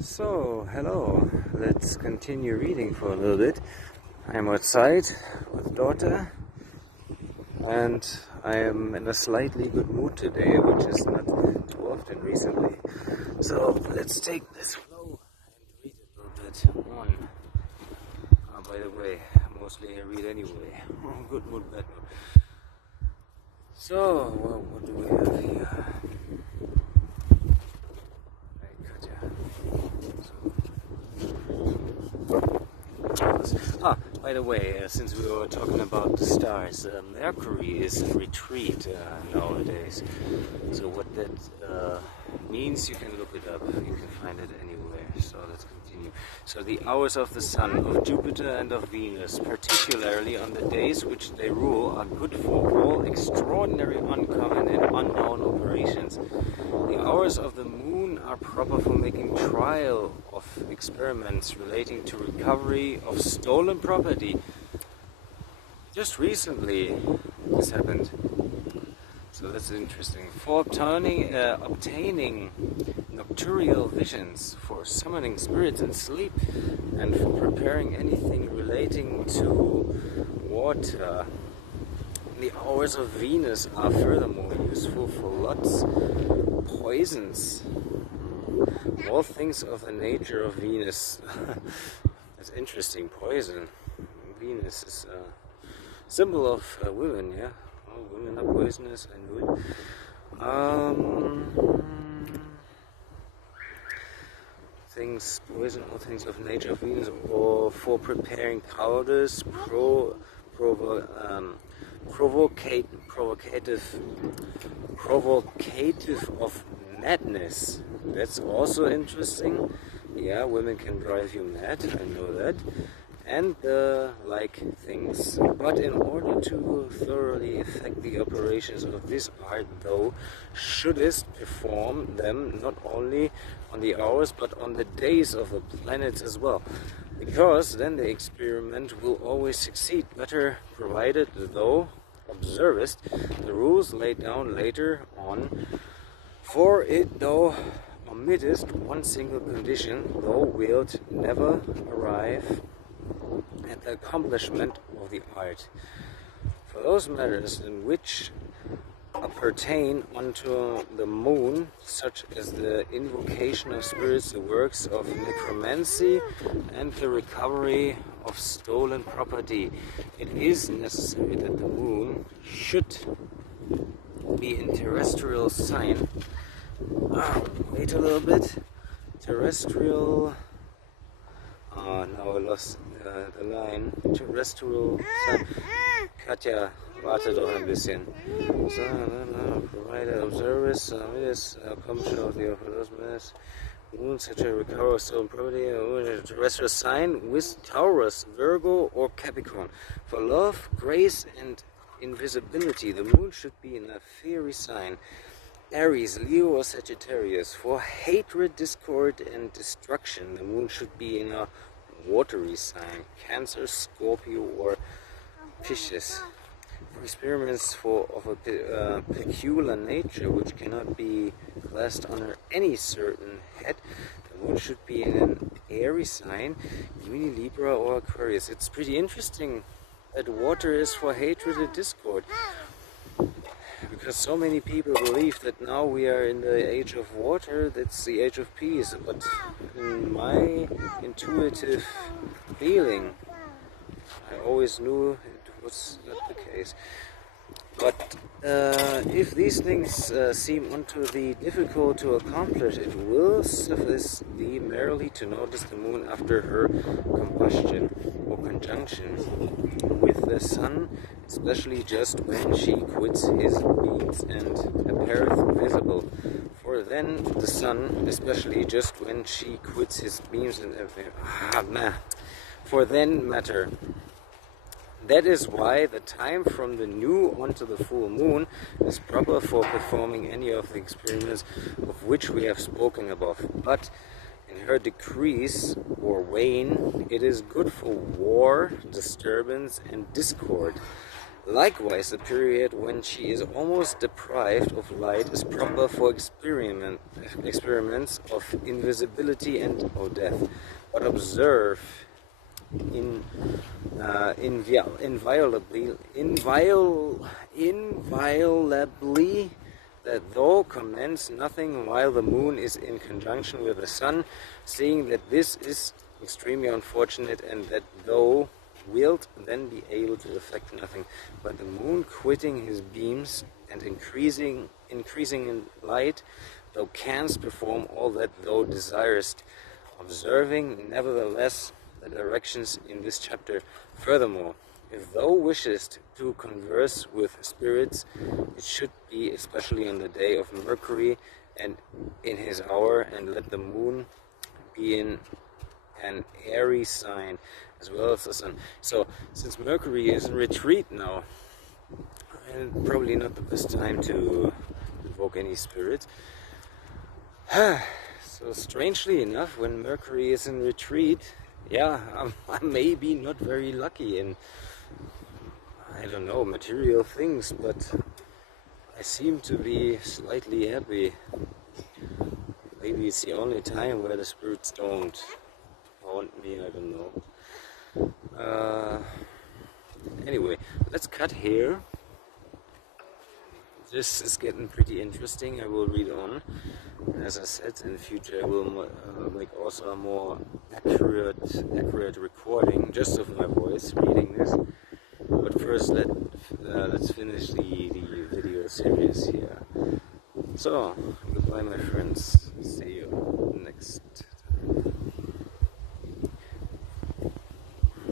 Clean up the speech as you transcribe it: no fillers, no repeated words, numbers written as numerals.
So, hello. Let's continue reading for a little bit. I'm outside with daughter, and I am in a slightly good mood today, which is not too often recently. So, let's take this flow and read a little bit on. By the way, mostly I read anyway. Good mood, bad mood. So, what do we have here? By the way, since we were talking about the stars, Mercury is in retreat nowadays. So what that means, you can look it up. You can find it anywhere. So let's continue. So the hours of the Sun, of Jupiter and of Venus, particularly on the days which they rule, are good for all extraordinary, uncommon and unknown operations. The hours of the Moon are proper for making trial of experiments relating to recovery of stolen property. Just recently this happened, so that's interesting. For obtaining nocturnal visions, for summoning spirits in sleep, and for preparing anything relating to water. The hours of Venus are furthermore useful for lots, poisons, all things of the nature of Venus. That's interesting. Poison. Venus is a symbol of women, yeah? Oh, women are poisonous, I knew it. Poison, all things of nature of Venus, or for preparing powders, provocative of madness. That's also interesting. Yeah, women can drive you mad, I know that. And the like things. But in order to thoroughly effect the operations of this art, thou shouldest perform them not only on the hours but on the days of the planets as well. Because then the experiment will always succeed better, provided thou observest the rules laid down later on. For it thou omittest one single condition, thou wilt never arrive at the accomplishment of the art. For those matters in which appertain unto the moon, such as the invocation of spirits, the works of necromancy, and the recovery of stolen property, it is necessary that the moon should be in terrestrial sign. Wait a little bit. Terrestrial. Now I lost the line. Terrestrial sign. Katja, warte doch ein bisschen. Provided observers, this accomplishment of the mass. Moon, such a recovery of stolen property, a terrestrial sign with Taurus, Virgo, or Capricorn. For love, grace, and invisibility, the moon should be in a fiery sign. Aries, Leo, or Sagittarius. For hatred, discord, and destruction, the moon should be in a watery sign. Cancer, Scorpio, or Pisces. For experiments of a peculiar nature, which cannot be classed under any certain head, the moon should be in an airy sign, Gemini, Libra, or Aquarius. It's pretty interesting that water is for hatred and discord, because so many people believe that now we are in the age of water, that's the age of peace. But in my intuitive feeling, I always knew it was not the case. But if these things seem unto thee difficult to accomplish, it will suffice thee merely to notice the moon after her combustion or conjunction with the sun, especially just when she quits his beams and appeareth visible. For then the sun, especially just when she quits his beams and for then matter. That is why the time from the new onto the full moon is proper for performing any of the experiments of which we have spoken above. But in her decrease or wane, it is good for war, disturbance, and discord. Likewise, the period when she is almost deprived of light is proper for experiments of invisibility and or death. But observe inviolably that though commends nothing while the moon is in conjunction with the sun, seeing that this is extremely unfortunate, and that thou wilt then be able to effect nothing, but the moon quitting his beams and increasing in light, thou canst perform all that thou desirest, observing nevertheless the directions in this chapter. Furthermore, if thou wishest to converse with spirits, it should be especially on the day of Mercury and in his hour, and let the moon be in an airy sign as well as the sun. So, since Mercury is in retreat now, and probably not the best time to invoke any spirit. So, strangely enough, when Mercury is in retreat, yeah, I'm maybe not very lucky in, I don't know, material things, but I seem to be slightly happy. Maybe it's the only time where the spirits don't haunt me, I don't know. Anyway, let's cut here. This is getting pretty interesting. I will read on. As I said, in the future I will make also a more accurate recording just of my voice reading this. But first, let's finish the video series here. So, goodbye my friends. See you next